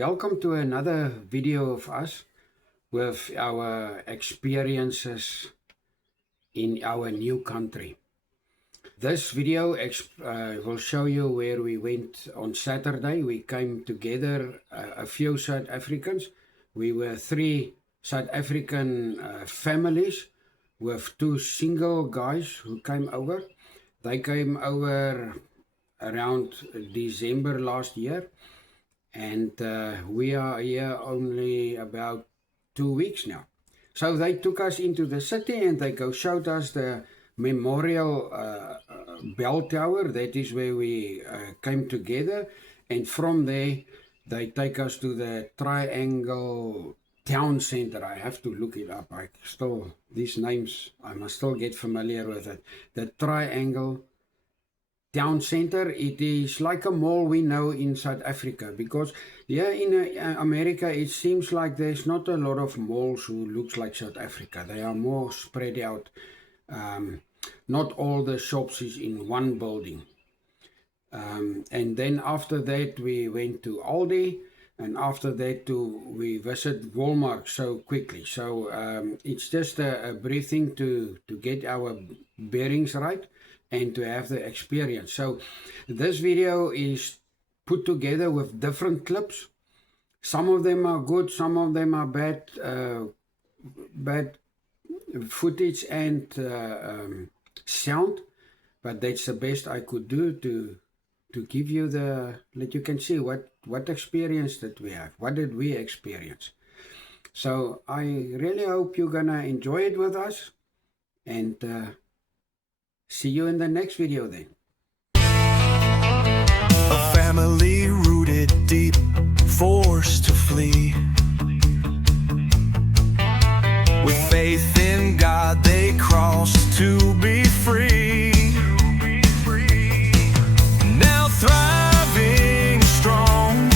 Welcome to another video of us with our experiences in our new country. This video will show you where we went on Saturday. We came together, a few South Africans. We were 3 South African families with 2 single guys who came over. They came over around December last year. And we are here only about 2 weeks now. So they took us into the city and they showed us the memorial bell tower. That is where we came together. And from there, they take us to the Triangle Town Center. I have to look it up. These names, I must still get familiar with it. The Triangle Town Center, it is like a mall we know in South Africa, because here in America it seems like there's not a lot of malls who looks like South Africa. They are more spread out. Not all the shops is in one building. And then after that we went to Aldi, and after that we visit Walmart so quickly. So it's just a briefing to get our bearings right and to have the experience. So this video is put together with different clips. Some of them are good, some of them are bad footage and sound, but that's the best I could do to give you let you can see what experience that we have, what did we experience. So I really hope you're gonna enjoy it with us, and see you in the next video then. A family rooted deep, forced to flee. With faith in God they crossed to be free. Now thriving strong,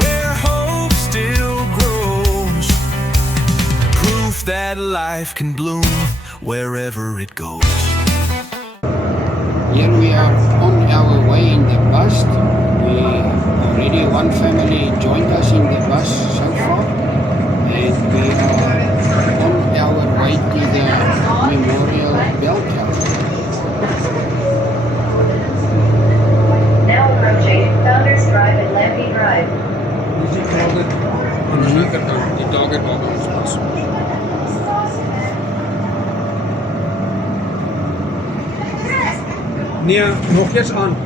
where hope still grows. Proof that life can bloom wherever it goes. Here we are on our way in the bus. Already one family joined us in the bus so far, and we are on our way to the memorial bell tower. Now approaching Founders Drive and Lampy Drive. Die target waar ons was. Nee, nog eens aan.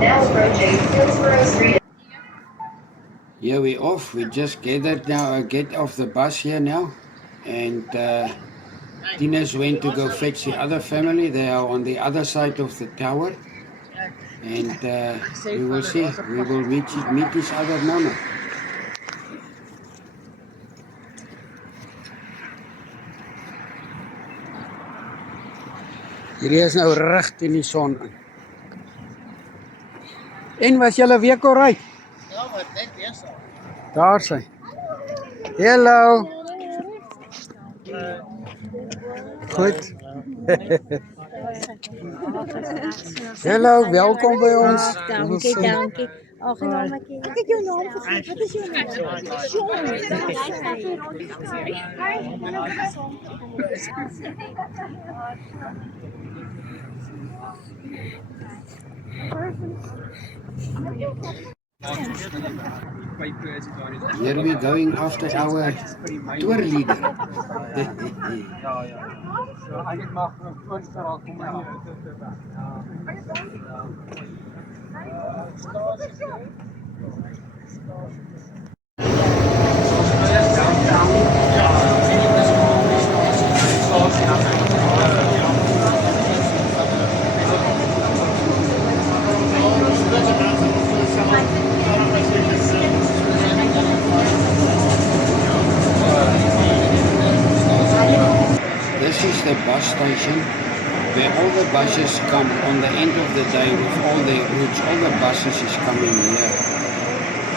Now approaching Hillsborough Street. Here we off. We just gathered now, get off the bus here now, and Tina's went to go fetch the other family. They are on the other side of the tower, and we will see. We will meet each other now. Hierdie is nou reg teen die son in. En was julle week alright? Ja, maar net besig. Daar sy. Hello. Goed. Hallo, welkom by ons. Dankie, dankie. Ag, en dan ek het jou naam vergeet. Wat is jou naam? Here we going after our tour leader. Eigenlijk mag voorstel komen. This is the bus station where all the buses come on the end of the day with all their routes. All the buses is coming here.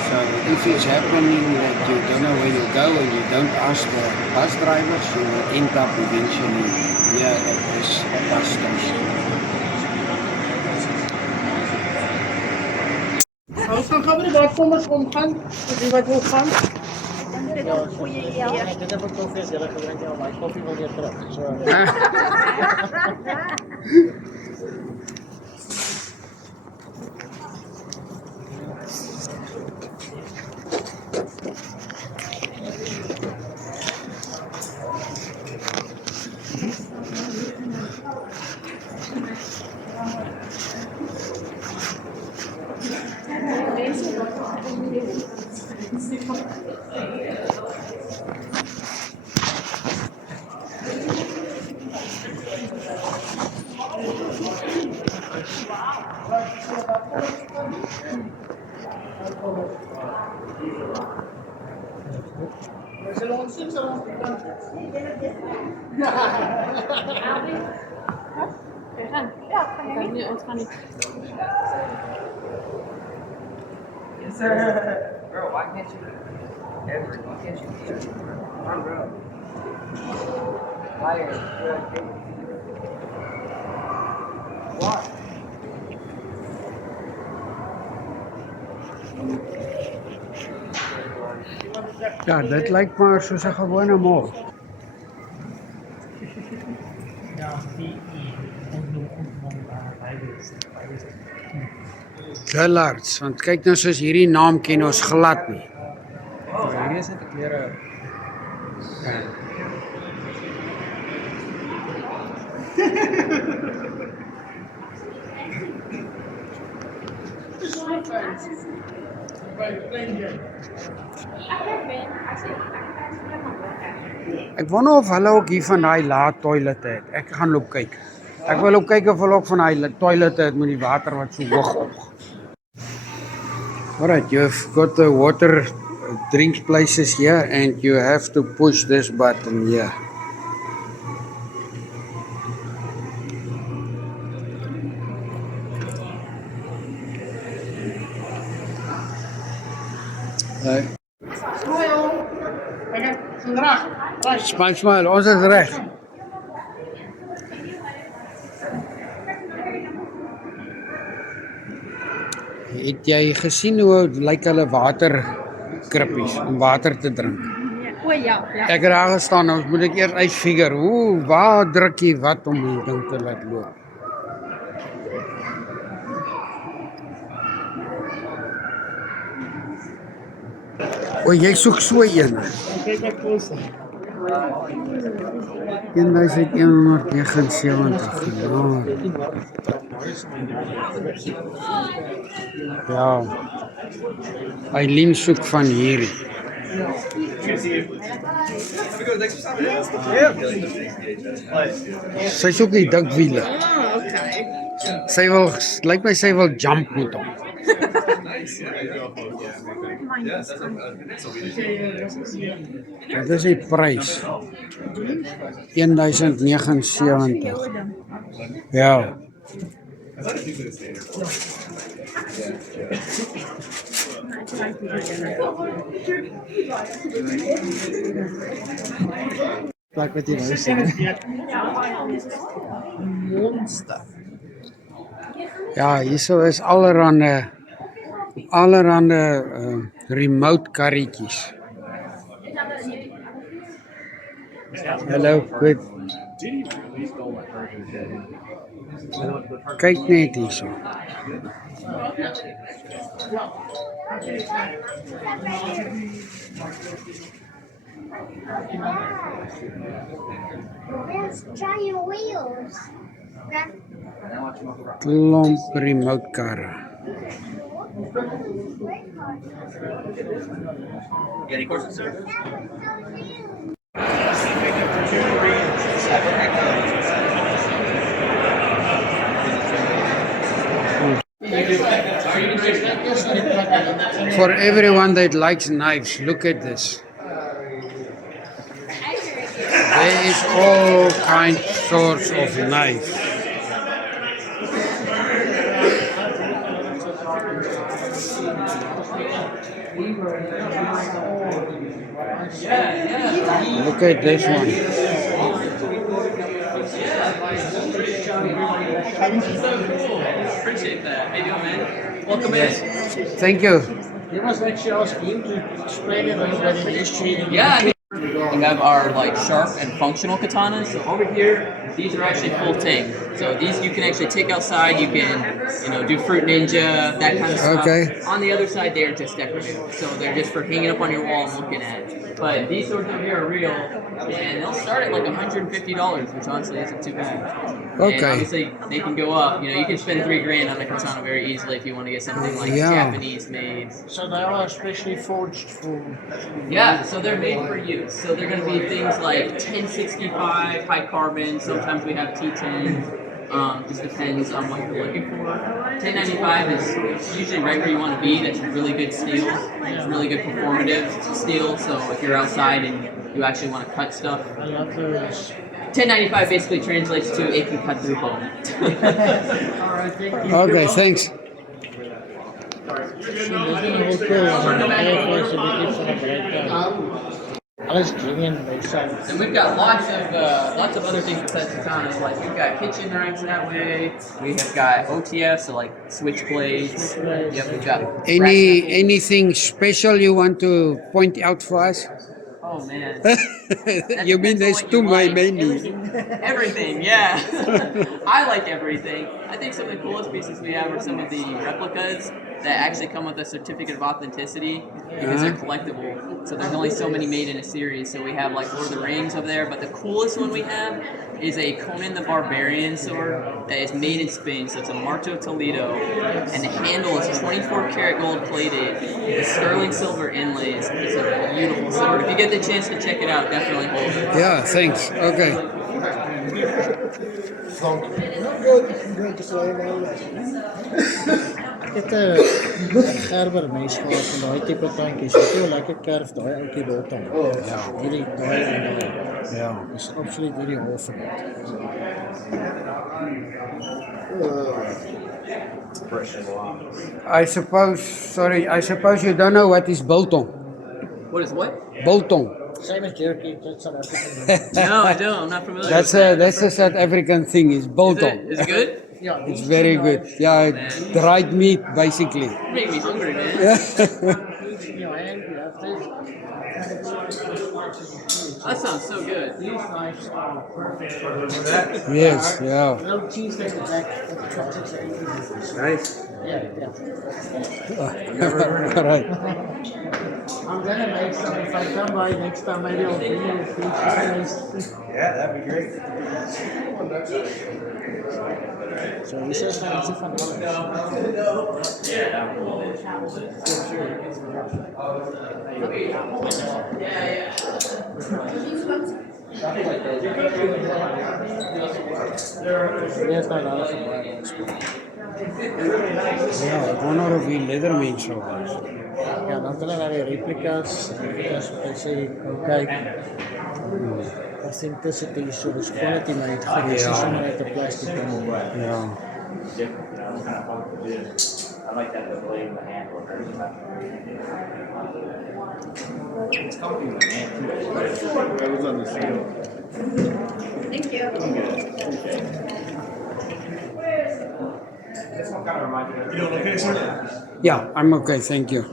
So if it's happening that you don't know where you go and you don't ask the bus drivers, you will end up eventually here at this bus station. Ons gaan gou by die badkommers omgaan, die wat wil gaan. Dit is een goeie, ja. Ja, dit heb ik koffie as julle gedrink, ja, my koffie wil weer terug. So. Zullen we ons zien, zullen we ons bekant? Nee, ons gaan niet. Yes, sir. Bro, why can't you? Why can't you be here? Come on, bro. Liar. Why? Ja, dit lyk maar soos 'n gewone mall. Dillards, want kyk nou soos hierdie naam ken ons glad nie. Hierdie is net 'n klere. Ek wonder of hulle ook hier van daai laat toilette het. Ek gaan loop kyk. Ek wil ook kyk of hulle ook van daai toilette het met die water wat so hoog op. Alright, you've got the water drink places here and you have to push this button here. Smile, ons is reg. Het jy gesien hoe lyk hulle waterkrippies om water te drink? O ja, ja. Ek het daar gestaan, nou moet ek eers uitfigure, waar druk jy wat om die ding te laat loop? O, jy soek so een. Kyk wat koos. 1179 genade. Ja. Eileen soek van hierdie. Sy soek die dik wiele. Sy wil, lyk my sy wil jump met hom. Wat is die prys? 1079. Ja. Plak wat jy nou sê. Monster. Ja, hierso is allerhande remote karretjies. Hallo, goed. Kyk net hierso. There's giant wheels. Klomp remote karre. Any questions, sir? For everyone that likes knives, look at this. There is all kinds sorts of knives. Look at this one. Appreciate that. How you doing, man? Welcome in. Thank you. You must actually ask him to explain it about the history. Yeah, we have our like sharp and functional katanas. So over here, these are actually full take. So these you can actually take outside. You can, do fruit ninja, that kind of stuff. Okay. On the other side, they're just decorative. So they're just for hanging up on your wall and looking at. But these swords over here are real, and they'll start at like $150, which honestly isn't too bad. Okay. And obviously, they can go up. You can spend $3,000 on a katana very easily if you want to get something like Yeah. Japanese made. So they are especially forged for. Yeah, so they're made for use. So they're going to be things like 1065 high carbon. Sometimes we have T10. Just depends on what you're looking for. 1095 is usually right where you want to be. That's really good steel. It's really good performative steel. So if you're outside and you actually want to cut stuff, I love those. 1095 basically translates to it can cut through bone. Alright, thank you. Okay, thanks. And we've got lots of other things besides katanas. Like we've got kitchen knives that way. We have got OTF, so like switchblades. Yep, we've got Anything special you want to point out for us? Oh man. You mean there's too many? Everything, yeah. I like everything. I think some of the coolest pieces we have are some of the replicas that actually come with a certificate of authenticity because they're collectible. So there's only so many made in a series. So we have like Lord of the Rings over there, but the coolest one we have is a Conan the Barbarian sword that is made in Spain. So it's a Marto Toledo, and the handle is 24 karat gold plated with sterling silver inlays. It's a beautiful sword. If you get the chance to check it out, definitely hold it. Yeah, thanks. Okay. Ek het 'n Gerber mes gehad van daai tipe tandjies. Wat jy lekker kerf daai ouetjie bottom. Ja, hierdie daai. Ja, is absoluut hierdie half van dit. I suppose you don't know what is biltong. What is what? Biltong. Same as jerky, that's South African. No, I don't. I'm not familiar with that. That's a South African thing. It's biltong. Is it good? Yeah, It's very good. Yeah, dried meat basically. You make me hungry, man. your hand, you have this. That sounds so good. These knives are perfect for that. Yes, yeah. No cheese at the back of the chopsticks. Nice. Yeah. All right. I'm gonna make some if I come by next time. Maybe I'll bring you a few cheese. Yeah, that'd be great. So this is fancy van alles. Yes, no, alles van alles. Ja, ek wonder of die leatherman sou was. Ja, dan hulle na die replicas wat hy sê, kyk. Authenticity so is quality made gewees is sonder uit 'n plastic ding. Ja. I like that the blade and the handle are very special. It's comfy in the hand too. I was on the seal. Thank you. This one kind of reminds me of. You don't look at it, sir? Yeah, I'm okay, thank you.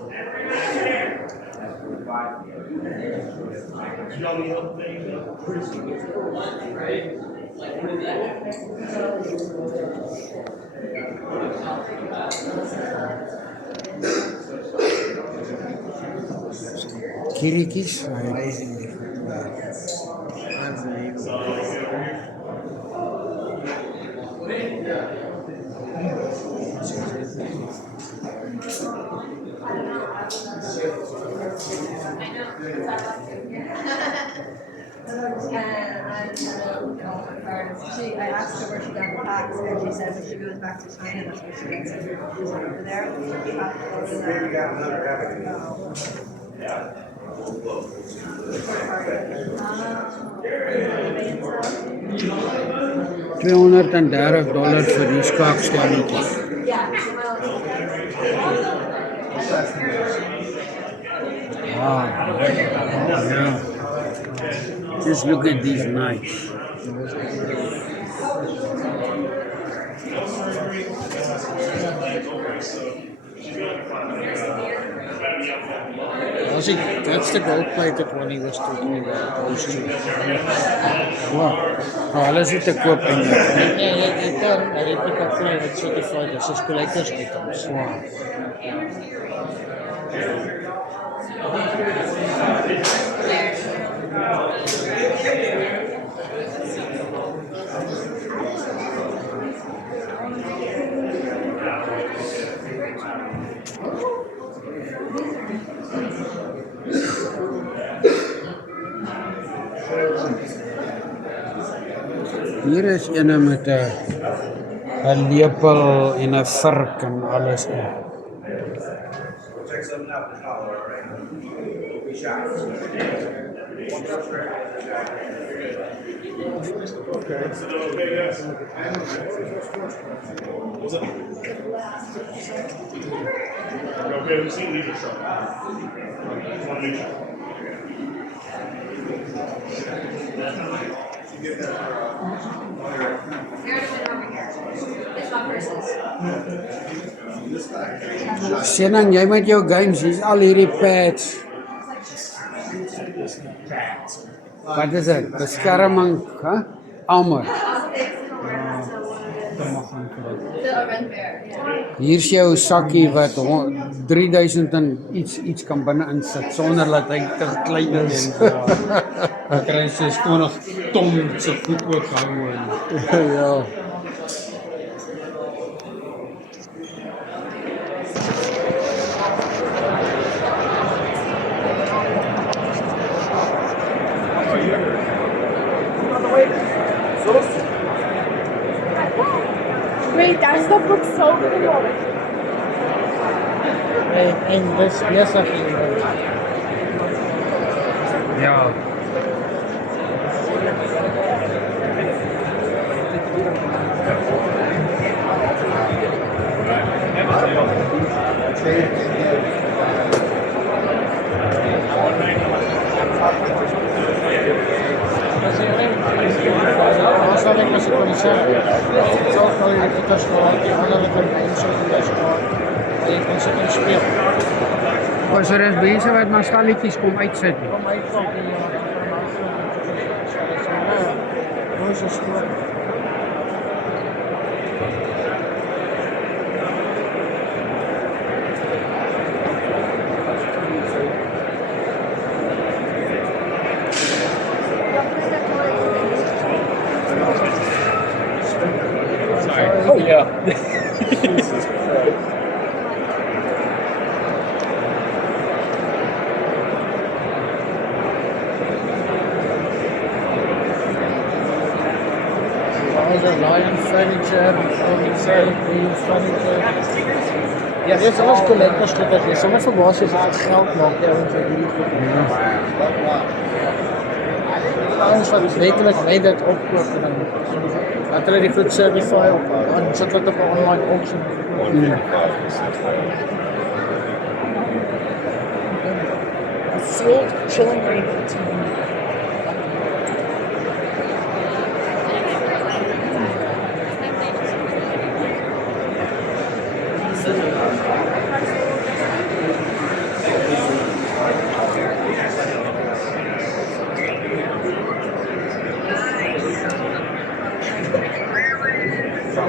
Kiriki's amazingly I asked her where she got the packs, and she said when she goes back to China, that's where she gets it. She's over there. $230 vir die skaakstelletjies. Wow. Yeah. Just look at these knives. That's the gold plated one he was talking about. Those two. Wow. Oh, hulle is nie te koop in nie. Yeah, you can. I think you can play with certified. This is collector's items. Wow. Hier is ene met 'n lepel en 'n vurk en alles in. Okay, we've seen leader shot. One leader. Sien jy met jou games, hier's al hierdie pads. Wat is dit? Beskerming, hè? Armor. Hier's jou sakkie wat 3000 en iets kan binne insit sonder dat hy te klein is. Dan kry jy 20 ton se goed ook gehou. Ja. Wait, that stuff looks so cool. En dis besig hier. Ja. So er is mense wat maar stalletjies kom uitsit. Oh yeah. Lion furniture, green furniture. Ja, dit is alles collectors goeders. Jy sommer verbaas as dit geld maak jy ouens wat hierdie goed doen. Ouens wat letterlik net dit opkoop en dan laat hulle die goed certify op en sit dit op 'n online auction. Sealed chilling grapefruit.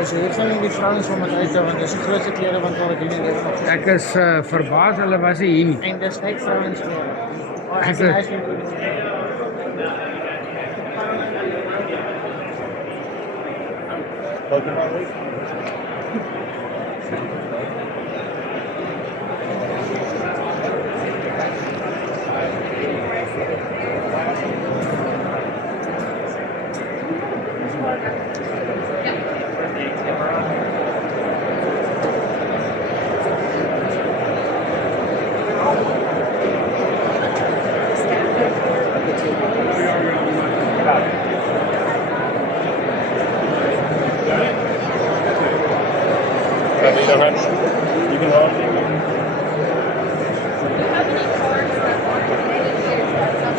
Dus hier gaan die vrouens van met uit want dis die grootste klere wat hulle doen en dit nog. Ek is verbaas hulle was nie hier nie. En dis net vrouens klere. Ek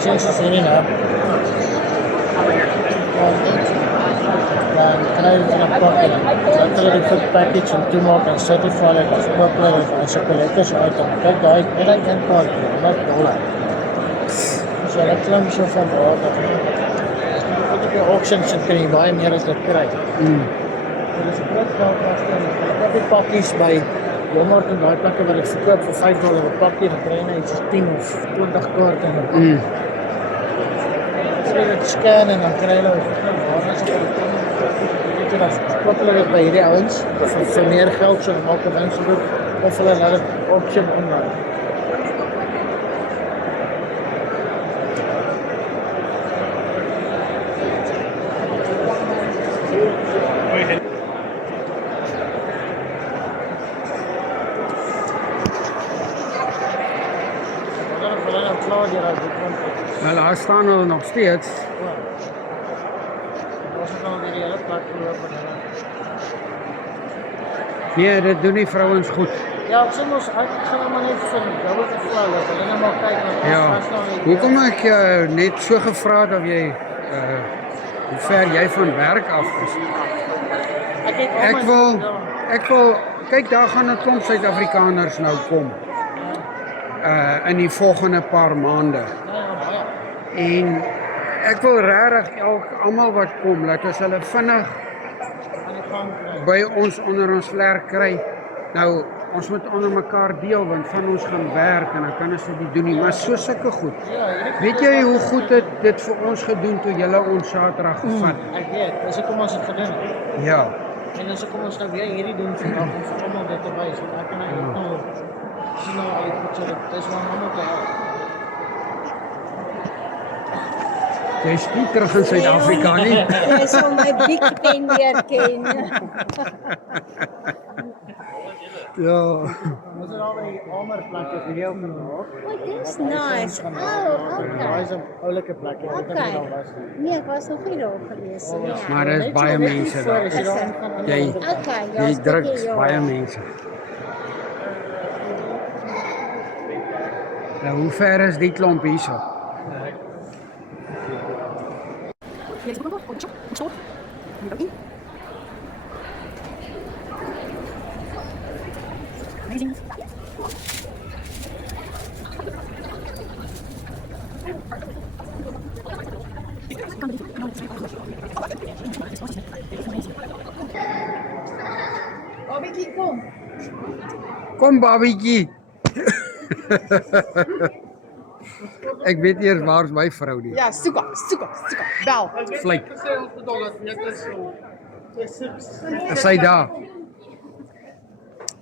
Sinds ze nie nou. Dan kry jy 'n pakkie. Dan kry jy die food package en toemaak en certify dit as ooplik as 'n collectors item. Kyk daai net daai een kaartjie, $100. So dit klink so van waar dat op die auctions kan jy baie meer as dit kry. Dit is 'n groot kaartjie. Ek het die pakkies by Walmart en daai plekke waar ek verkoop vir $5 'n pakkie, dan kry jy net iets 10 of 20 kaarte in. Jy dit scan en dan kry jy nou waar is op die dan koppel dit by hierdie ouens vir meer geld so maak 'n wins doen of hulle laat dit auction online. Wel, daar staan hulle nog steeds. Nee, dit doen die vrouens goed. Ja, ek sê mos ek gaan maar net vir dubbel gevra dat hulle net maar kyk na Ja. Hoekom ek jou net so gevra het of jy hoe ver jy van werk af is? Ek wil kyk daar gaan 'n klomp Suid-Afrikaners nou kom. In die volgende paar maande. En ek wil regtig almal wat kom, laat ons hulle vinnig by ons onder ons vlerk kry. Nou, ons moet onder mekaar deel want van ons gaan werk en dan kan ons dit doen nie, maar so sulke goed. Weet jy hoe goed dit vir ons gedoen toe julle ons Saterdag gevat? Ek weet, dis hoekom ons dit gedoen het. Ja. En dis hoekom ons nou weer hierdie doen vandag om vir almal dit te wys. Ek kan nou sien nou al iets wat dit is om almal te help. Jy is nie terug in Suid-Afrika nie. Jy sal my Big Ben weer ken. Ja. Ons het al die hamerplekke vir jou gemaak. Oh, dis nice. Oh, Daai is okay. 'n oulike plekkie wat ek Okay. al was. Nee, ek was nog nie daar gewees nie. Maar er is baie mense daar. Jy Okay, ja, jy stukkie, druk ja. baie mense. Nou, hoe ver is die klomp hierso? Babietjie, kom. Kom babietjie. Ek weet nie eers waar is my vrou nie. Ja, soek, bel. Vlieg. Gesê ons bedoel dat net is so. Is sy daar?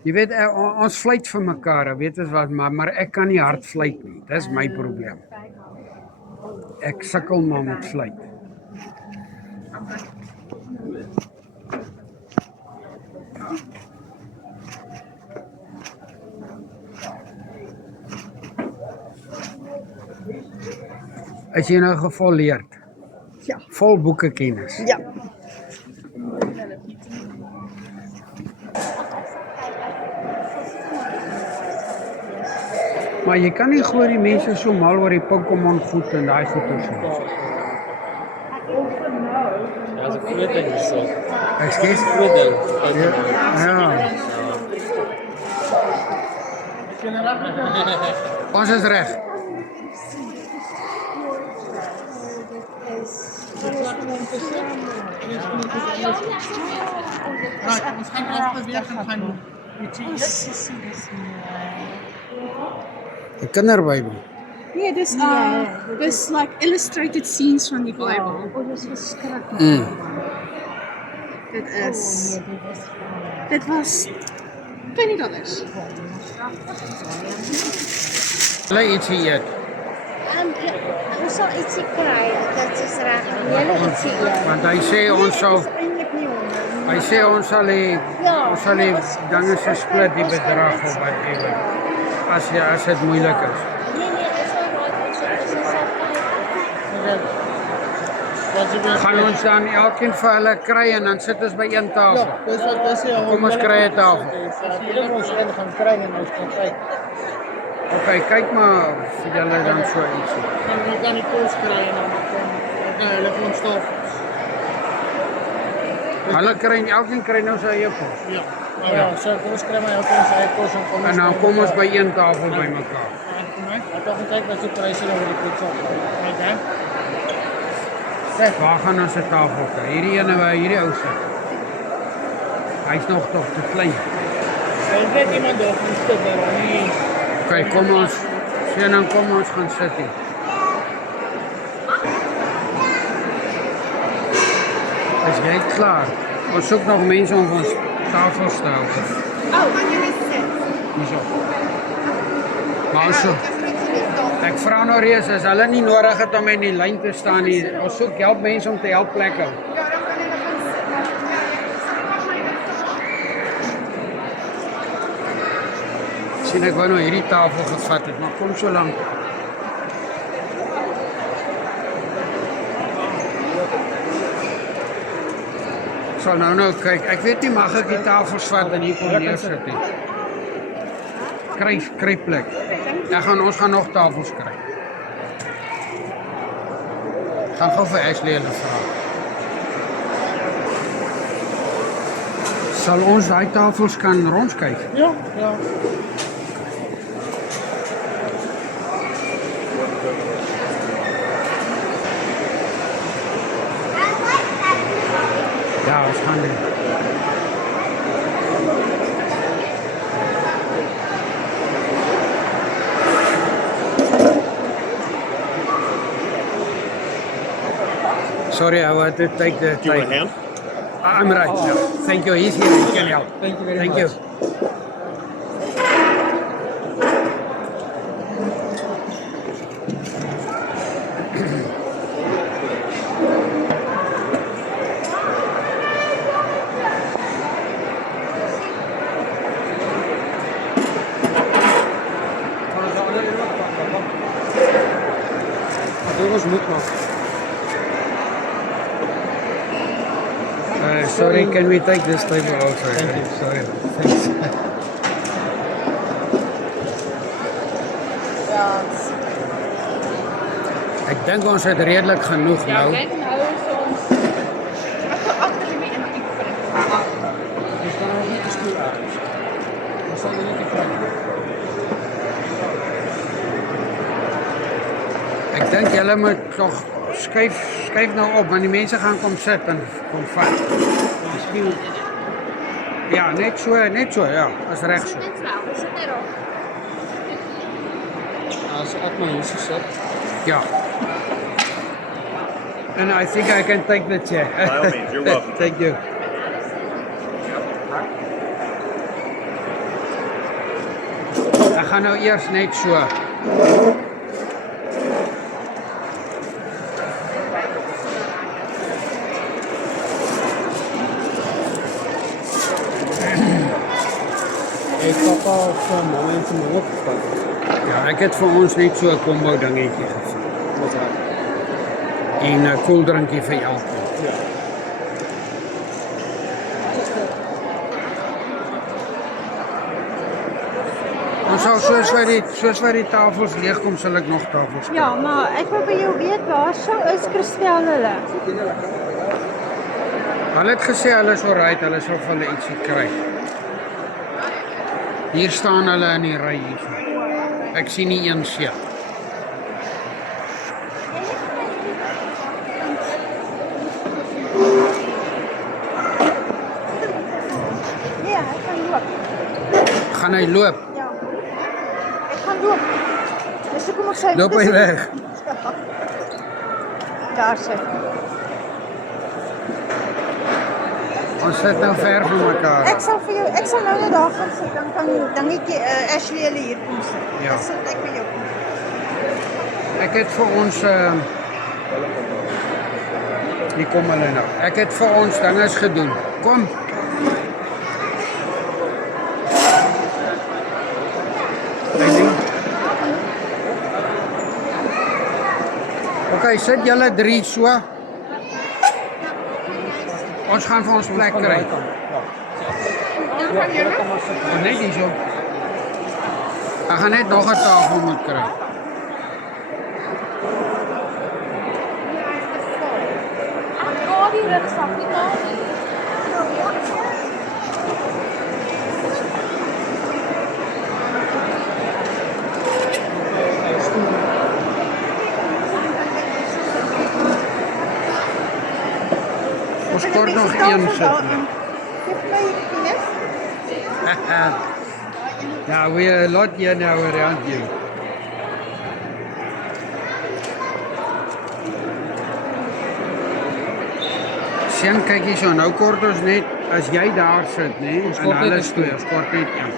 Jy weet ons vlieg vir mekaar, weet jy wat, maar ek kan nie hard vlieg nie. Dis my probleem. Ek sukkel maar met vlieg. Is jy nou gevolleerd? Ja. Vol boeke kennis. Ja. Maar jy kan nie glo die mense so mal oor die Pokémon goed en daai goeters nie. Ja, dis 'n groot ding so. Ekskuus? Groot ding. Ja. Ons is reg. Ons gaan afbeweeg en gaan Die kinderbybel. Nee, dis like illustrated scenes van die Bybel. Oh, dis verskriklik. Dit was $20. Hulle ietsie eet. Ons sal ietsie kry, dit is reg. Julle ietsie eet. Want hy sê ons sal Eintlik nie honger. hy sê ons sal die dinge se split die bedrag of wat ewe. As dit moeilik is. Nee, dis al reg. Ons sal Wat ze weer Gaan ons dan elkeen vir hulle kry en dan sit ons by een tafel. Ja, dis wat dis ja. Kom ons kry 'n tafel. Dit ons in gaan kry en ons kan kyk. Okay, kyk maar vir julle dan so ietsie. En we kan die kos kry en dan kan hulle vir ons tafels. Hulle kry elkeen kry nou sy eie kos. Ja. Ja, so kom ons kry maar elkeen sy eie kos en kom ons En dan kom ons by een tafel bymekaar. Ek kan kyk wat die pryse oor die pizza is. Okay. Waar gaan ons 'n tafel kry? Hierdie ene waar hierdie ou sit. Hy's nog te klein. Ek weet iemand daar gaan sit daar nie. Okay, kom ons sien dan kom ons gaan sit hier. Is jy klaar? Ons soek nog mense om ons tafels te help. Hierso. Maar ons soek. Ek vra nou reeds, as hulle nie nodig het om in die lyn te staan nie, ons soek help mense om te help plek hou. Sien ek wou nou hierdie tafel gevat het, maar kom so lank. Ek sal nou kyk, ek weet nie mag ek die tafels vat en hier kom neersit nie. Kry plek. Ons gaan nog tafels kry. Gaan gou vir Ashley hulle vra. Sal ons daai tafels kan rondkyk? Ja, ja. Ja, ons gaan doen. Sorry, I want to take the time. Do you want a hand? I'm right now. Thank you. He's here. He can help. Thank you very Thank much. you. Dit was moet maar. Sorry, can we take this table also? Thank you. Sorry. Thanks. Ek dink ons het redelik genoeg nou. Kijk nou soms. Ek wil agter my in die bring. Ons kan nog nie geskoel uit. Ons sal nie te kry. Ek dink julle moet tog skuif nou op, want die mense gaan kom sit en kom vat. Miskien. Ja, net so, ja, is reg so. Dit wel, we zitten erop. As ek maar hier sit. Ja. And I think I can take the chair. By all means, you're welcome. Thank you. Ek gaan nou eers net so. Ek papa of mamma en vir my opgevat. Ja, ek het vir ons net so 'n combo dingetjie gevat. Wat raak. En 'n koeldrankie vir elkeen. Ja. Ons sal soos wat die tafels leegkom, sal ek nog tafels kry. Ja, maar ek wil by jou weet, waar sou is Christel hulle? Hulle het gesê hulle is alright, hulle sal vir hulle ietsie kry. Hier staan hulle in die ry hierso. Ek sien nie een seat. Nee, ek gaan loop. Gaan hy loop? Ja. Ek gaan loop. Dus ek kom ek sê. Loop hy weg? Daar sê. Ons sit nou ver van mekaar. Ek sal nou net daar gaan sit, dan kan dingetjie Ashley hulle hier kom sit. Ja. Dan sit ek by jou. Ek het vir ons hier kom hulle nou. Ek het vir ons dinges gedoen. Kom. Okay, sit julle 3 so. Ons gaan vir ons plek kry. Net hierso. Ek gaan net nog 'n tafel moet kry. Die rugsak nie maar nie. Ons kort nog een sit. Yeah, we're a lot here now around you. Sien, kyk hier so, nou kort ons net, as jy daar sit, nee, en hulle stoel, ons kort net een.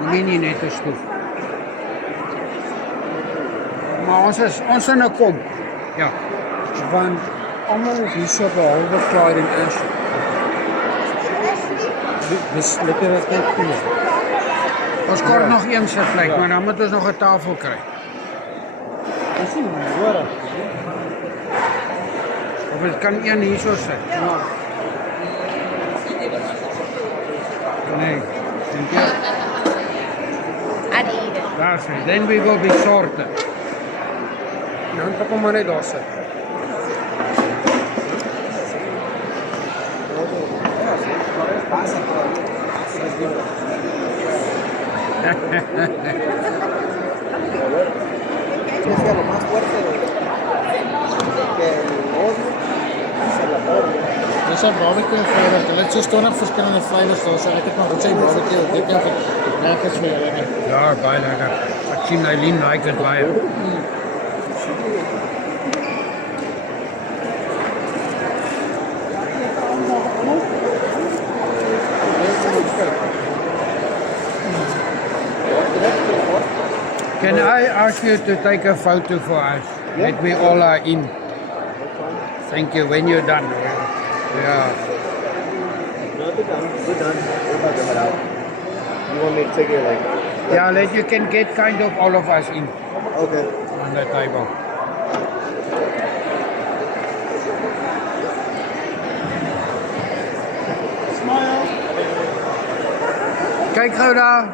Moet nie net 'n stoel. Maar ons in 'n kom. Ja. Want almal is hier so behalwe Clyde en Ashley. Dis lekker as net hier. Ons kort nog een sitplek, maar dan moet ons nog 'n tafel kry. Dis nie nodig. Of ons kan een hierso sit. Nee. Thank you. That's it. Then we will be sorted. Dan kom maar net daar sit. Dis 'n barbecue flavor. Hulle het so stonnig verskillende flavors daar, so ek het maar gesê barbecue. Ek dink ek lekker vir julle nie. Ja, baie lekker. Ek sien Eileen like dit baie. Can I ask you to take a photo for us? That we all are in. Thank you. When you're done. Yeah. We're done. You want me to take it like? Yeah, that you can get kind of all of us in Okay. on the table. Kyk gou daar.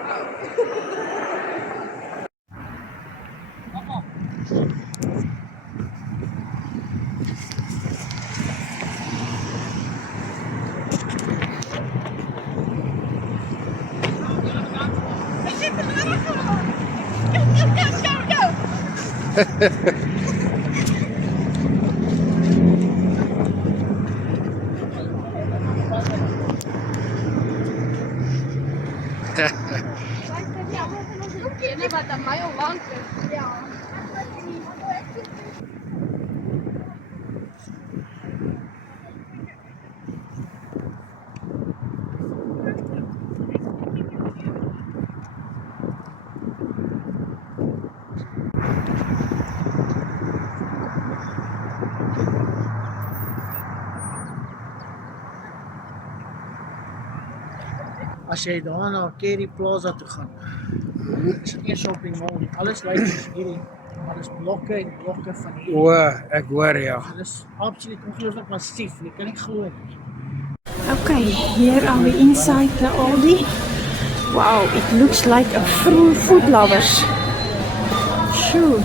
Wat aan my lank is. Ja. As jy daar na Kerry Plaza toe gaan, is dit 'n shopping mall. Alles lyk soos hierdie. Alles blokke en blokke van hierdie. O, ek hoor ja. Dit is absoluut ongelooflik massief. Jy kan nie glo nie. Okay, here are we inside the Aldi. Wow, it looks like a full food lovers. Shoo.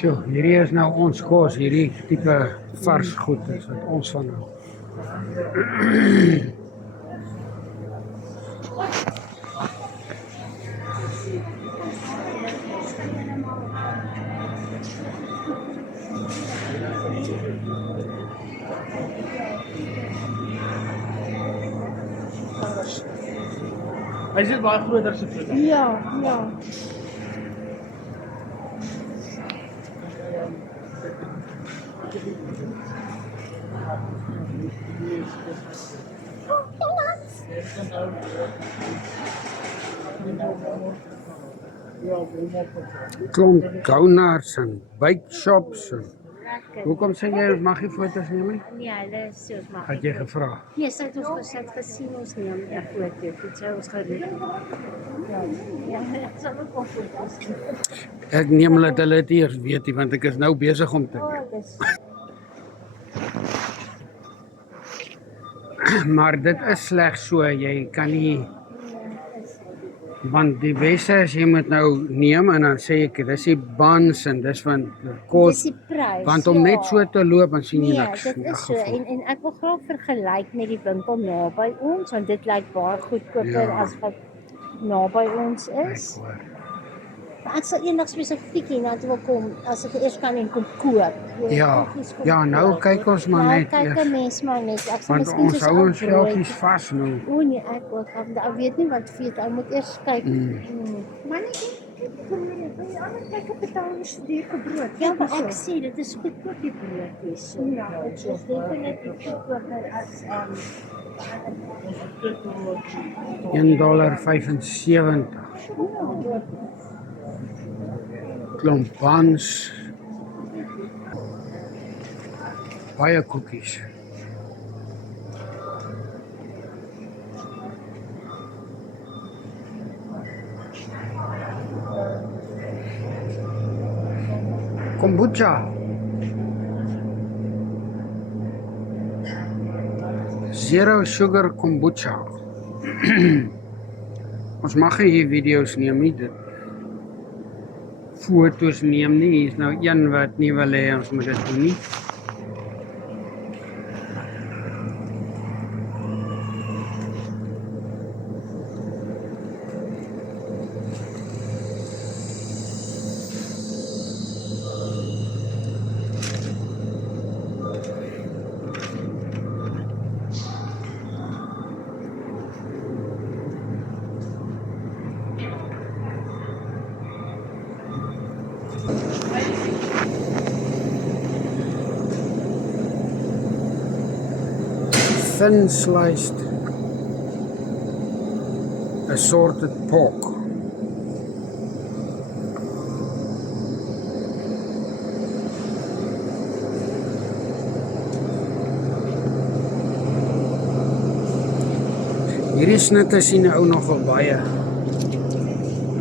Sjoe, hierdie is nou ons kos, hierdie tipe vars goed is wat ons van hou. Hy is baie groter as 'n fruit. Ja, ja. Klomp donuts en bake shops en Lekker. Hoekom sê jy ons mag nie foto's neem nie? Nee, hulle is soos maar. Het jy gevra? Nee, sy het ons gesien ons neem 'n foto. Dit sou ons geroep. Ja, dit sal ook foto's. Ek neem dat hulle dit eers weet nie, want ek is nou besig om te Dis maar dit is slegs so, jy kan nie want die beste is jy moet nou neem en dan sê ek dis die bans en dis van kos die prys. want om net so te loop en sien jy Nee, niks. dit in elk is so geval. en ek wil graag vergelyk met die winkel naby ons want dit lyk baie goedkoper Ja. as wat naby ons is. Ek hoor. Maar ek sal eendag spesifiek hiernatoe wil kom as ek eers kan en kom koop. Ja, ja, nou kyk ons maar nou, net kyk eers. 'n mens maar net. Ek sal Want miskien ons soos hou ou ons veltjies vas nou. O nee, ek ook. Ek weet nie wat vet. Ek moet eers kyk. Maar net die ander plekke betaal jy so duur vir brood. Ja, maar ek sê dit is goedkoop die broodjies. So. Ja, dit is definitief goedkoper as $1.75. Klomp bans. Baie koekies. Kombucha. Zero sugar kombucha. Ons mag nie hier video's neem nie, dit foto's neem nie. Hier is nou een wat nie wil hê ons moet dit doen nie. Thin sliced assorted pork. Hierdie snitte sien ou nogal baie.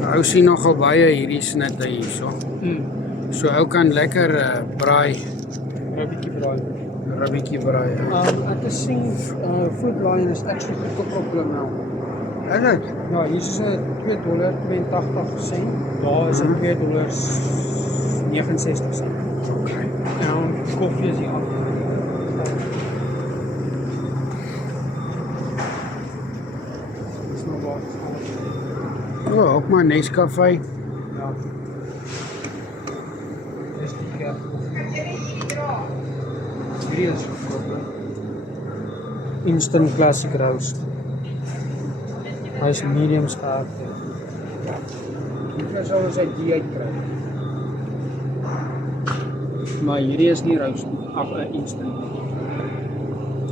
Ou sien nogal baie hierdie snitte hierso. So ou kan lekker braai, Rubbietjie braai. ribbietjie braai. Ek het sien Food Lion is actually goedkoop op Limel. Is dit? Ja, hier is $2.82. Daar is $2.69. Okay. En dan koffie is hier af. Dis nou waar. O, ook maar Nescafé. Ja. Dis die keer. Hierdie is goedkoop. Instant classic roast. Hy is medium scherp. Hier sal ons uit die uitkry. Maar hierdie is nie roast nie, instant.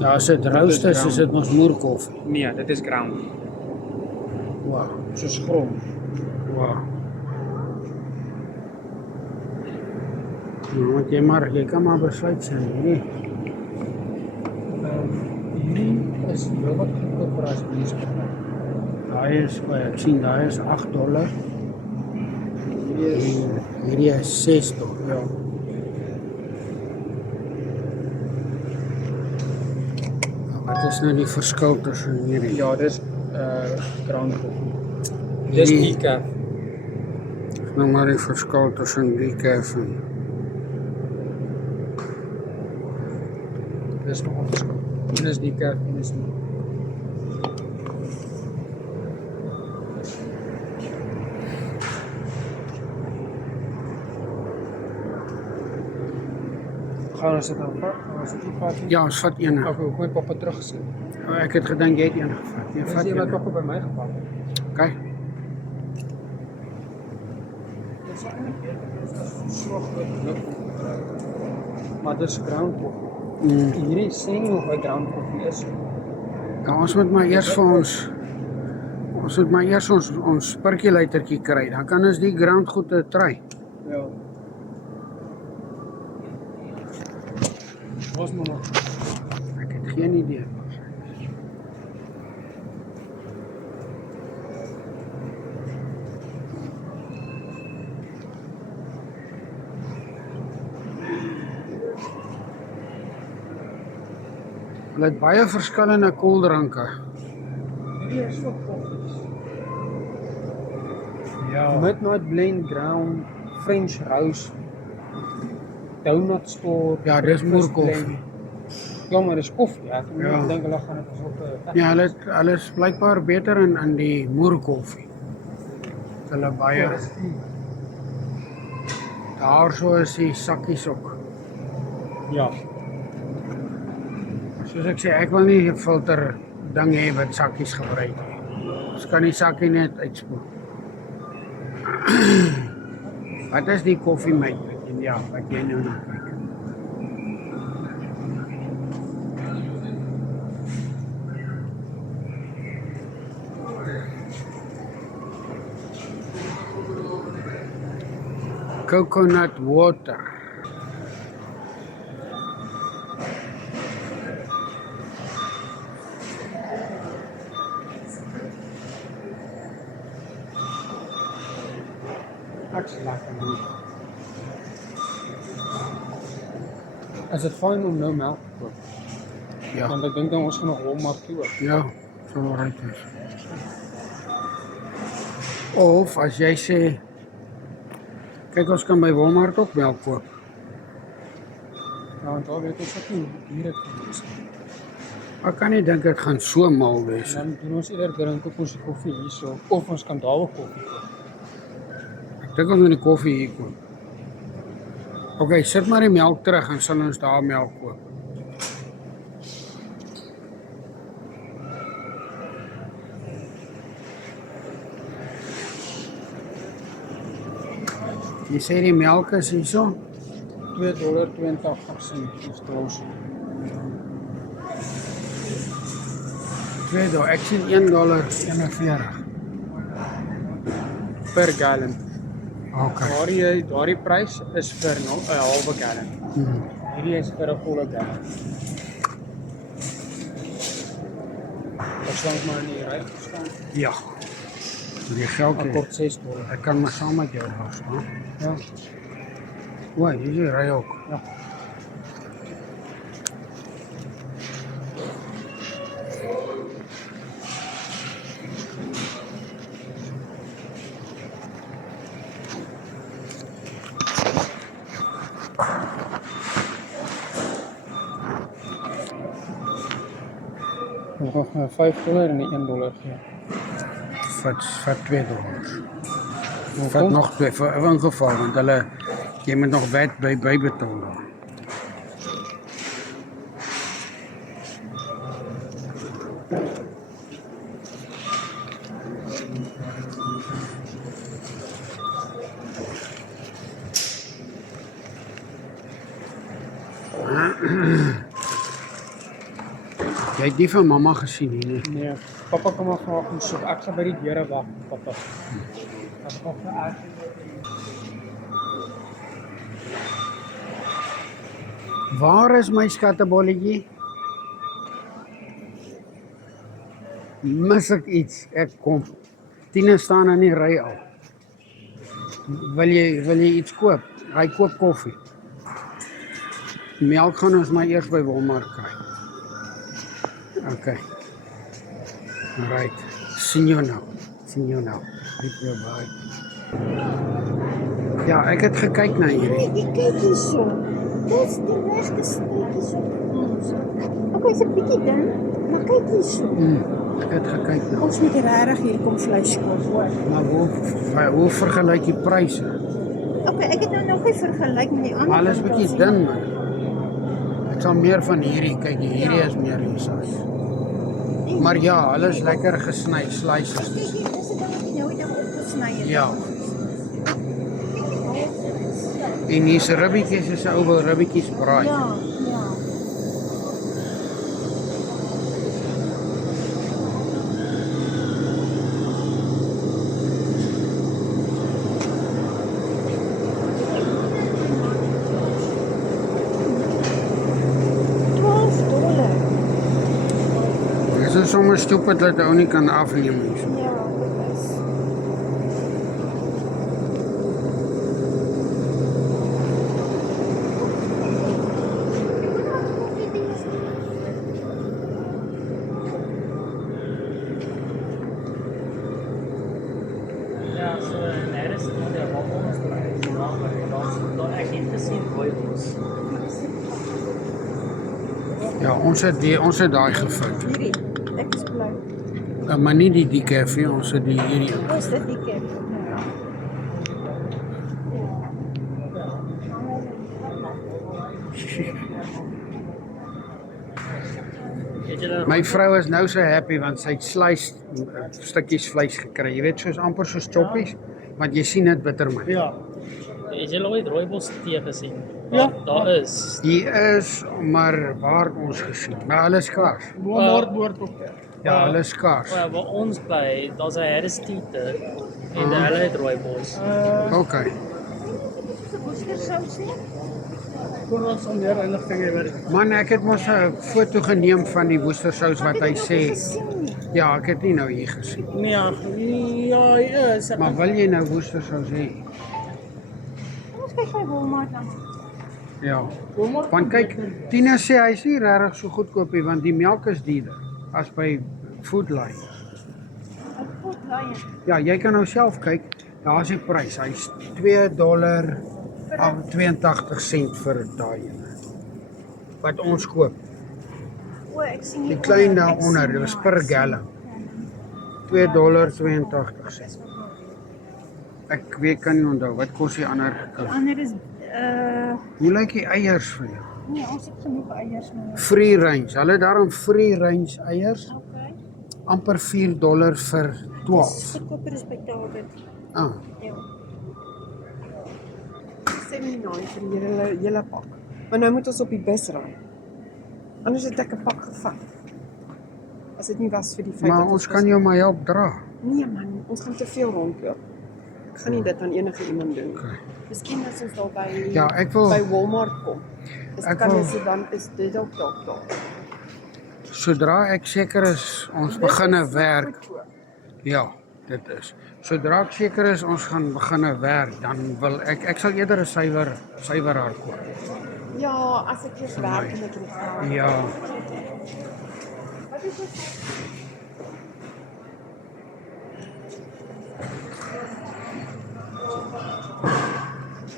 Ja, as dit roast is dit ons moerkoffie. Nee, dit is ground. Wow. Soos grom. Wow. Nou, moet jy kan maar besluit sien, nee. Hierdie is heel wat goedkoper as die Daai is, ek sien daai is $8. Hierdie is $6. Ja. Wat is nou die verskil tussen hierdie? Ja, dis ground coffee. Dis decaf. Nou maar die verskil tussen decaf en Dis nog 'n verskil. Een is decaf en is nie. Gaan ons dit aanpak? Gaan ons dit nie vat nie? ja, ons vat een. Ek het my pappa teruggesit. Ek het gedink jy het een gevat. Jy Dis vat nie wat een. pappa by my gepak het. Okay. Dit is eintlik so groot. Maar dis ground coffee. Hierdie sê nie of hy ground coffee is. Ja, ons moet maar eers vir ons percolatortjie kry. Dan kan ons die ground goed try. Ja. Was maar nog. Ek het geen idee. Hulle het baie verskillende koeldranke. Hierdie is ook koffies. Ja. Midnight Blend Ground, French Roast, Donut Store. Ja, dis Breakfast moerkoffie. blend. Ja, maar dis koffie. Ek het Ja. nie gedink hulle gaan dit as op 'n Ja, hulle is blykbaar beter in die moerkoffie. Hulle baie daarso is die sakkies ook. Ja. Soos ek sê, ek wil nie 'n filter ding hê wat sakkies gebruik nie. Ons kan die sakkie net uitspoel. Wat is die koffie mate? Ja, wat jy nou na kyk. Coconut water. Ek's lekker man. Is dit fyn om nou melk te koop? Ja, Want ek dink dan ons gaan nog Walmart toe ook. ja, sal reg wees. Of as jy sê, kyk ons kan by Walmart ook melk koop. Ja, want daar weet ons ook nie hier het gewees. Ek kan nie dink dit gaan so mal wees. En dan doen ons eerder drink op ons koffie hierso of ons kan daar ook koffie koop. Ek dink ons moet die koffie hier koop. OK, sit maar die melk terug en sal ons daar melk koop. Jy sê die melk is hierso? $2.82 is ons. $2, ek sien $1.41 Per gallon. OK. Daardie prys is vir 'n halwe gallon. Hierdie is vir 'n volle gallon. Ek sal maar in die ry staan. Ja. Die geld Ek is. kort $6. Ek kan maar saam met jou was, hè? Ja. O, hier ry ook. Ja. Nog $5 en die $1 gee. Vir $2. Vat Hoekom? nog twee vir 'n ingeval want hulle jy moet nog wet bybetaal daar. Jy het die van mamma gesien hier nie. Nee, papa kom maar vanoggend soek. Ek sal by die deure wag, papa. Ek kom vir ek. Waar is my skattebolletjie? Mis ek iets? Ek kom. Tine staan in die ry al. Wil jy iets koop? Hy koop koffie. Melk gaan ons maar eers by Walmart kry. Okay. Right. Sien jou nou. Lief jou baie. Ja, ek het gekyk na hierdie. Jy kyk hierso. Dis die regte steekie so. Okay, is 'n bietjie dun, maar kyk hierso. Ek het gekyk na. Ons moet regtig hier kom vleis koop, hoor. Maar hoe vergelyk jy pryse? Okay, ek het nou nog nie vergelyk met die ander. Alles bietjie dun man. Ek sal meer van hierdie kyk, hierdie is meer hiersas. Maar ja, hulle is lekker gesny, slices. Kyk hier, dis 'n dingetjie nou het opgesny het. Ja. En hier's ribbetjies, is 'n ou wil ribbetjies braai. Ja. is sommer stupid dat ou nie kan afneem nie. So. Ja, dit is. Ja, so daar is nog die wapens daar ek het gesien rooibos. Ja, ons het daai gevind. Hierdie, ek is bly. Maar nie die kefie, ons het die hierdie. Hoe is dit die keer? My vrou is nou so happy want sy het stukkies vleis gekry. Jy weet, soos amper soos choppies, want jy sien dit bitter man. Ja. Het jy ooit rooibos tee gesien? Ja, daar is. Die is maar waar ons gesien. Maar hulle is skaars. Walmart behoort ook. Ja, hulle is skaars. Waar ons bly, daar's 'n Harris Teeter en hulle het rooibos. Okay. Kon ons al meer inligting hê oor. Man, ek het mos 'n foto geneem van die woestersous wat hy sê. Ja, ek het nie nou hier gesien. Nee, ja, is. Maar wil jy nou woestersous hê? Ons kyk by Walmart dan. Ja. Want kyk, Tina sê hy is nie regtig so goedkoop nie want die melk is duurder as by Food Lion. Goed, Lion. Ja, jy kan nou self kyk. Daar's die prys. Hy's $2.82 vir daai ene. Wat ons koop. O, ek sien Die klein daaronder, dit was per gallon. $2.82. Ek weet kan nie onthou wat kos die ander. Die ander is Hoe lyk die eiers vir jou? nee, ons het genoeg eiers maar. Free range. Hulle het daarom free range eiers. Okay. Amper $4 vir 12. Goedkoper is by Target. Ah, Ja. 79 vir die hele pak. Maar nou moet ons op die bus ry. Anders het ek 'n pak gevat. As dit nie was vir die feit maar dat ons kan jou maar help dra. Nee man, ons gaan te veel rondloop. Ek gaan nie dit aan enige iemand doen. Okay. Miskien as ons daar by Ja, ek wil by Walmart kom. Ek Kan wil- ons dit dan is dit ook daar. sodra ek seker is ons beginne werk. Ja, dit is. Sodra ek seker is ons gaan beginne werk, dan wil ek sal eerder 'n suiweraar koop. Ja, as ek eers werk en ek het geld. Ja. Wat is dit?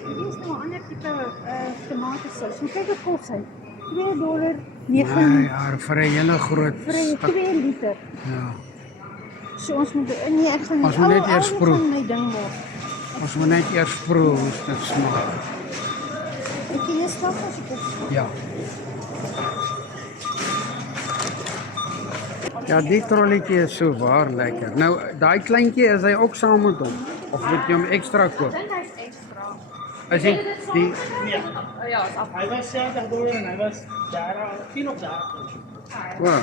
Hier is nou 'n ander tipe tomatesous. Hoe kyk dit kos hy? $2.9 Nee, ja, vir 'n hele groot vir 2 liter. Ja. So ons moet nee, ek gaan Ons moet net eers proe. gaan my ding maak. Ons moet net eers proe hoe dit smaak. Ek kan jy stap as ek dit. Ja. Ja, die trolletjie is so waar lekker. Nou, daai kleintjie is hy ook saam met hom of moet jy hom ekstra koop? Hy's ekstra. As jy die Ja, is af. Hy was $70 en hy was daar 10 op daar. wow.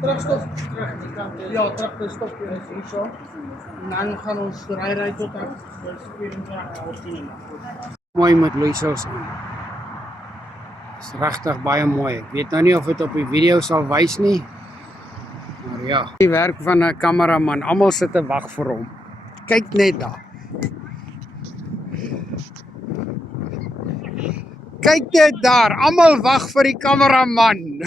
Terugstop, terug die kant. Ja, terug te stop hier is hier so. En dan gaan ons ry tot aan 24:10. Mooi met luisels aan. Is regtig baie mooi. Ek weet nou nie of dit op die video sal wys nie. Maar ja, die werk van 'n kameraman, almal sit te wag vir hom. Kyk net daar. Kyk net daar, almal wag vir die kameraman.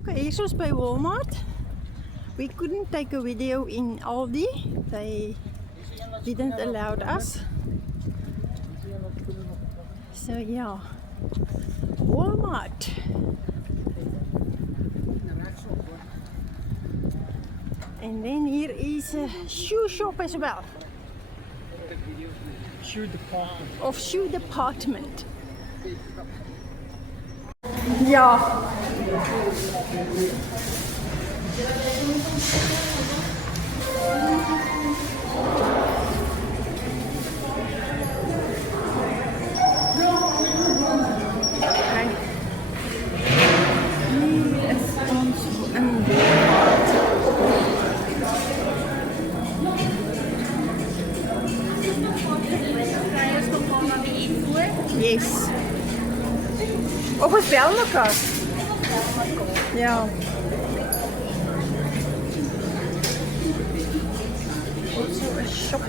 Okay, hier is by Walmart. We couldn't take a video in Aldi. They didn't allow us. So yeah, Walmart. And then here is a shoe shop as well. Shoot the palm. Of shoe department. Ja. Yes. Of ons bel mekaar. Ja. Also a shop.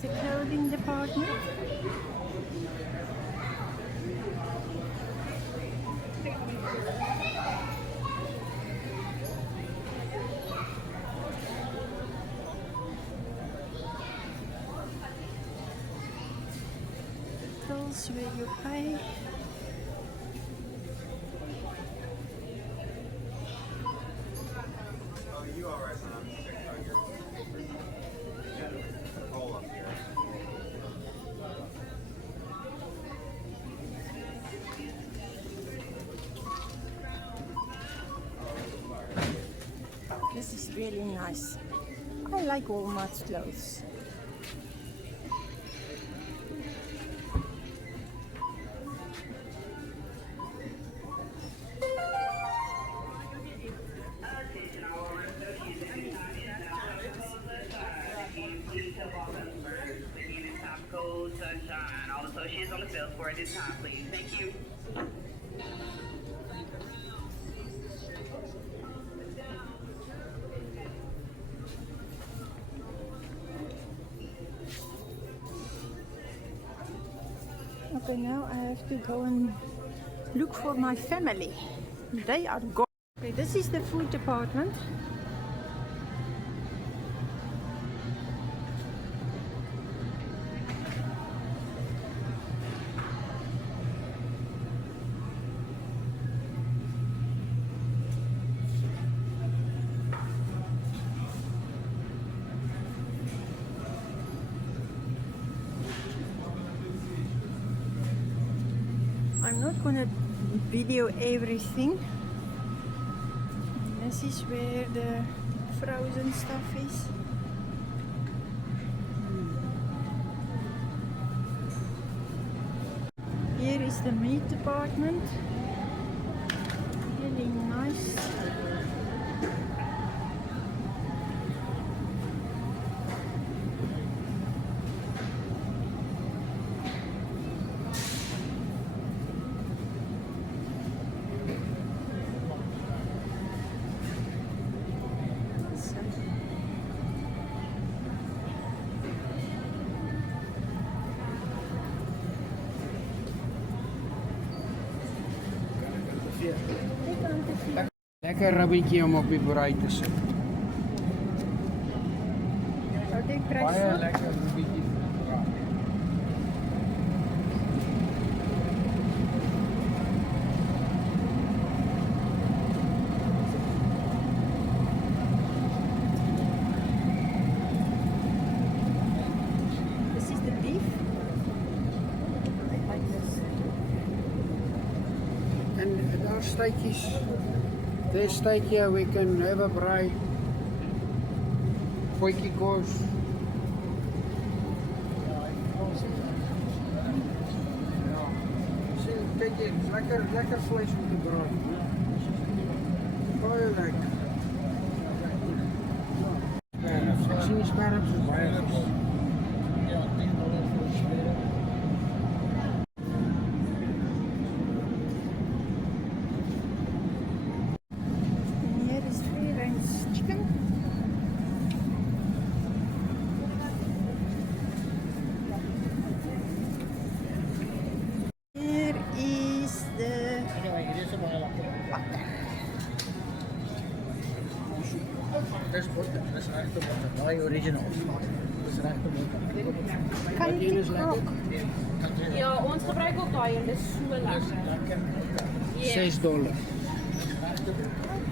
The clothing department. Bills where you pay. This is really nice. I like Walmart's clothes. Sunshine. All associates on the sales floor at this time, please. Thank you. Okay, now I have to go and look for my family. They are gone. Okay, this is the food department. I'm not gonna video everything. This is where the frozen stuff is. Here is the meat department. Really nice. Lekker ribbietjie om op die braai te sit. Baie lekker ribbietjie. This is the beef. I like this. En daar steekies. This steak here we can have a braai. Potjie kos. Ja. Sien, kyk jy, lekker vleis om te braai. Baie lekker. Ek sien die sperms is baie lekker. Ja, $10 voor smeren. And here is free range chicken. Here is the Anyway, hier is een baie lekker. Dis botter, dis regte botter. Daai original. Dis regte botter. country crock. Ja, ons gebruik ook daai en dis so lekker. $6.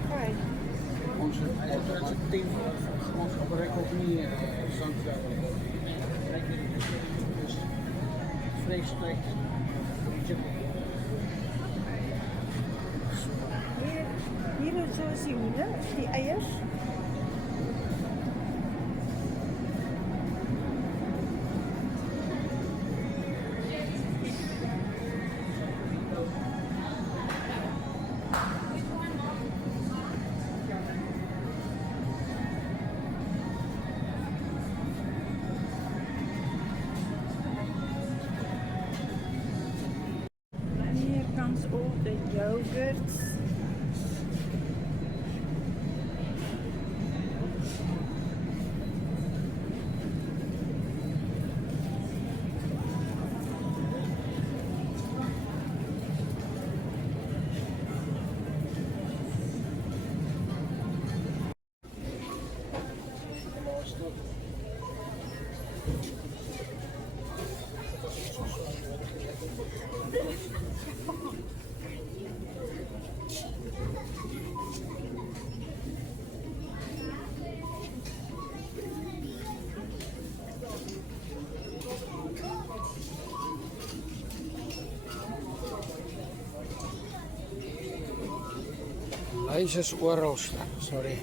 Okay. Ons het 10 ons gebruik ook nie sunflower. Dus vleessteak. Hier is zoals die hoender, die eiers. all the yogurts. Lays is oralste, sorry.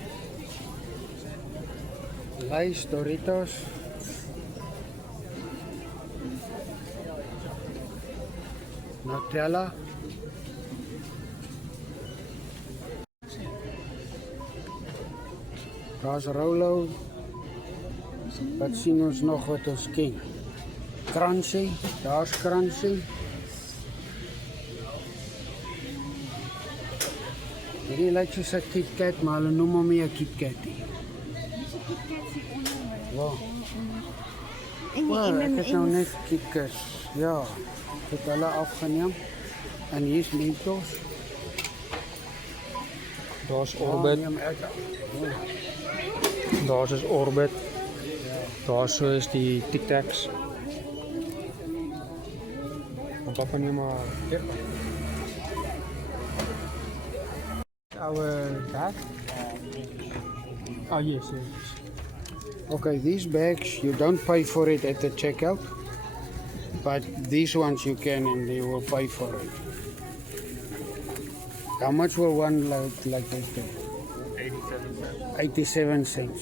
Lays, Doritos. Nutella. Daar's Rolo. Wat sien ons nog wat ons ken? Crunchy, daar's Crunchy. Hierdie lyk soos 'n KitKat, maar hulle noem hom nie 'n KitKat nie. Wow. Ek het nou net kikkers. Ja, ek het hulle afgeneem. En hier's Mentos. Daar's Orbit. Daar's is Orbit. Daar so is die Tic Tacs. En papa neem maar our bag. Oh yes, yes. Okay, these bags, you don't pay for it at the checkout. But these ones you can and they will pay for it. How much will one like this be? 87 cents. 87 cents.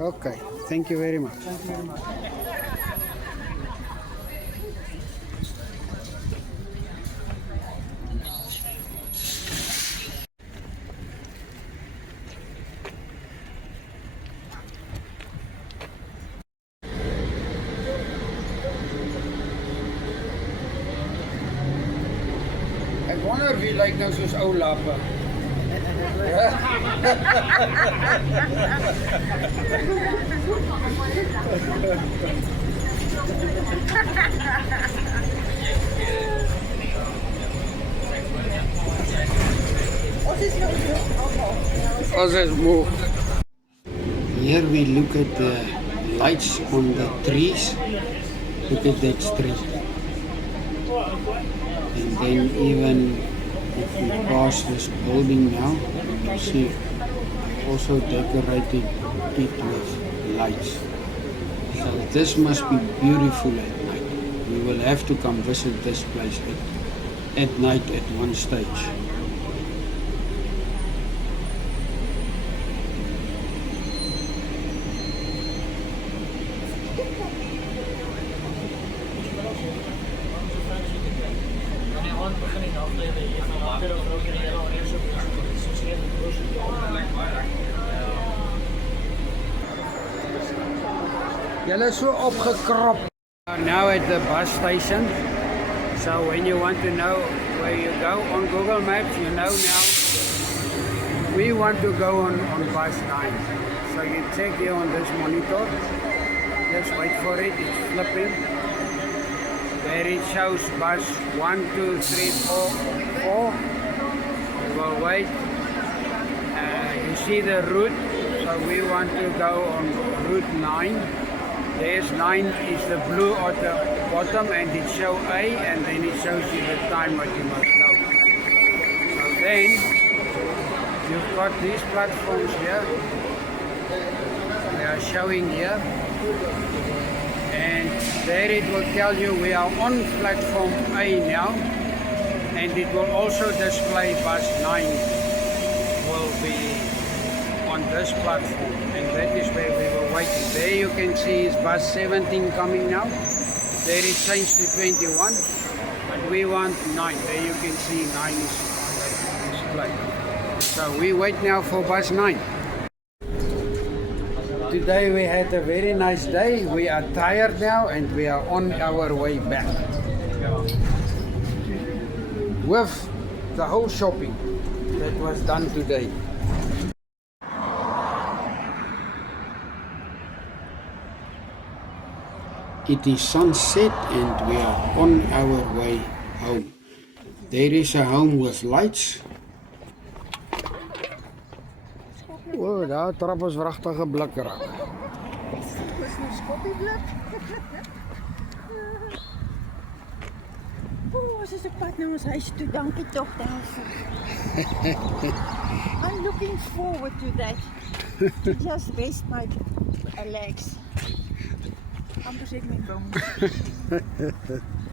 Okay, thank you very much. Thank you very much. Ek wonder wie lyk nou soos ou lappe. Ons is moe. Here we look at the lights on the trees. Look at that street. And then even if we pass this building now, you see also decorated it with lights. So this must be beautiful at night. We will have to come visit this place at night at one stage. Julle is so opgekrop. Now at the bus station. So when you want to know where you go on Google Maps, you know now. We want to go on bus 9. So you check here on this monitor. Just wait for it, it's flipping. There it shows bus 1, 2, 3, 4, 4. We will wait. You see the route. So we want to go on route 9. There's 9 is the blue at the bottom and it shows A and then it shows you the time what you must go. So then you've got these platforms here. They are showing here. And there it will tell you we are on platform A now. And it will also display bus 9 will be on this platform, and that is where we were waiting. There you can see is bus 17 coming now. There it changed to 21, but we want 9. There you can see 9 is displayed. So we wait now for bus 9. Today we had a very nice day. We are tired now and we are on our way back. with the whole shopping that was done today. It is sunset and we are on our way home. There is a home with lights. Oh, daar trap ons wragtige blikke raak. Dis nou skoppieblik. Ons is op pad na ons huis toe. Dankie tog daarvoor. I'm looking forward to that. To just rest my legs. Amper sê ek my bom.